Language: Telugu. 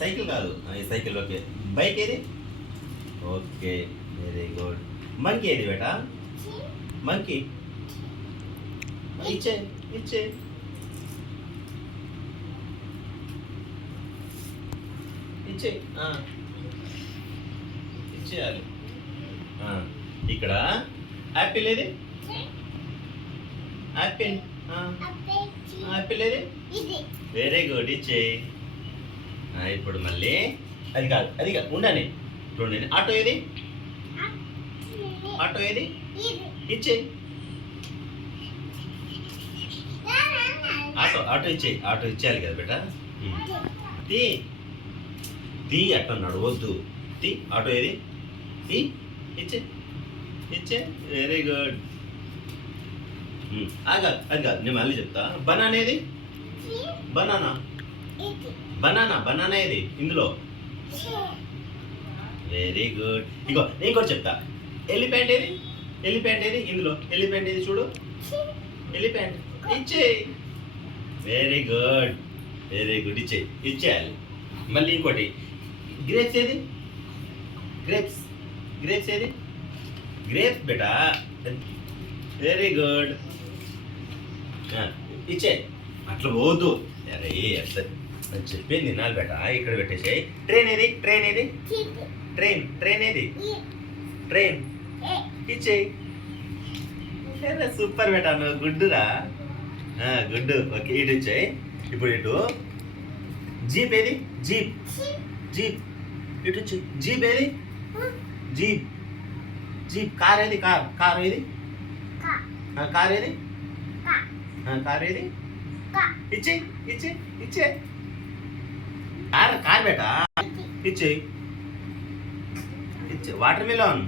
సైకిల్ కాదు, ఈ సైకిల్ ఓకే. బైక్ ఏది? Okay, very good. మంకీ ఏది బేటా? మంకీ ఇచ్చే ఇచ్చే ఇచ్చే ఇచ్చేయాలి. ఇక్కడ యాపిల్ ఏది? యాపిల్ యాపిల్ ఏది? వెరీ గుడ్, ఇచ్చేయి. ఇప్పుడు మళ్ళీ అది కాదు, అది కాదు, ఉండని చూడండి. ఆటో ఏది? ఆటో ఏది? ఇచ్చేయి. ఆటో ఆటో ఇచ్చేయి. ఆటో ఇచ్చేయాలి కదా బేటా. తీ తీ అట్లా నడవద్దు. తీ ఆటో ఏది? తీ ఇచ్చే ఇచ్చే. Very good. అది కాదు, నేను మళ్ళీ చెప్తా. బనానా ఏది? బనానా బనానా బనానా ఏది ఇందులో? Very good. ఇగో నేను కూడా చెప్తా. ఎలిఫెంట్ ఏది? ఎలిఫెంట్ ఏది ఇందులో? ఎలిఫెంట్ ఏది చూడు. ఎలిఫెంట్ ఇచ్చే. వెరీ గుడ్, వెరీ గుడ్, ఇచ్చేయాలి. మళ్ళీ ఇంకోటి, గ్రేప్స్ ఏది? గ్రేప్స్ గ్రేప్స్ ఏది? గ్రేప్స్ బేటా. వెరీ గుడ్, ఇచ్చే. అట్లా పోవద్దు. అరే నేను చెప్పింది తినాలి బేటా. ఇక్కడ పెట్టేసాయి. ట్రైన్ ఏది? ట్రైన్ ఏది? ట్రైన్ ట్రైన్ ఏది? ట్రైన్ ఇచ్చేయి. సూపర్ బేటా, నువ్వు గుడ్డురా. గుడ్డు. ఓకే, ఇటు ఇచ్చాయి. ఇప్పుడు ఇటు జీప్ ఏది? జీప్ జీప్ ఇటు వచ్చి. జీప్ ఏది? Jeep jeep. కార్ ఏది? కార్ కార్ ఏది? కార్ ఏది? కార్ ఏది? ఇచ్చే ఇచ్చే ఇచ్చే. కార్ కార్ బేటా, ఇచ్చే ఇచ్చే. Water melon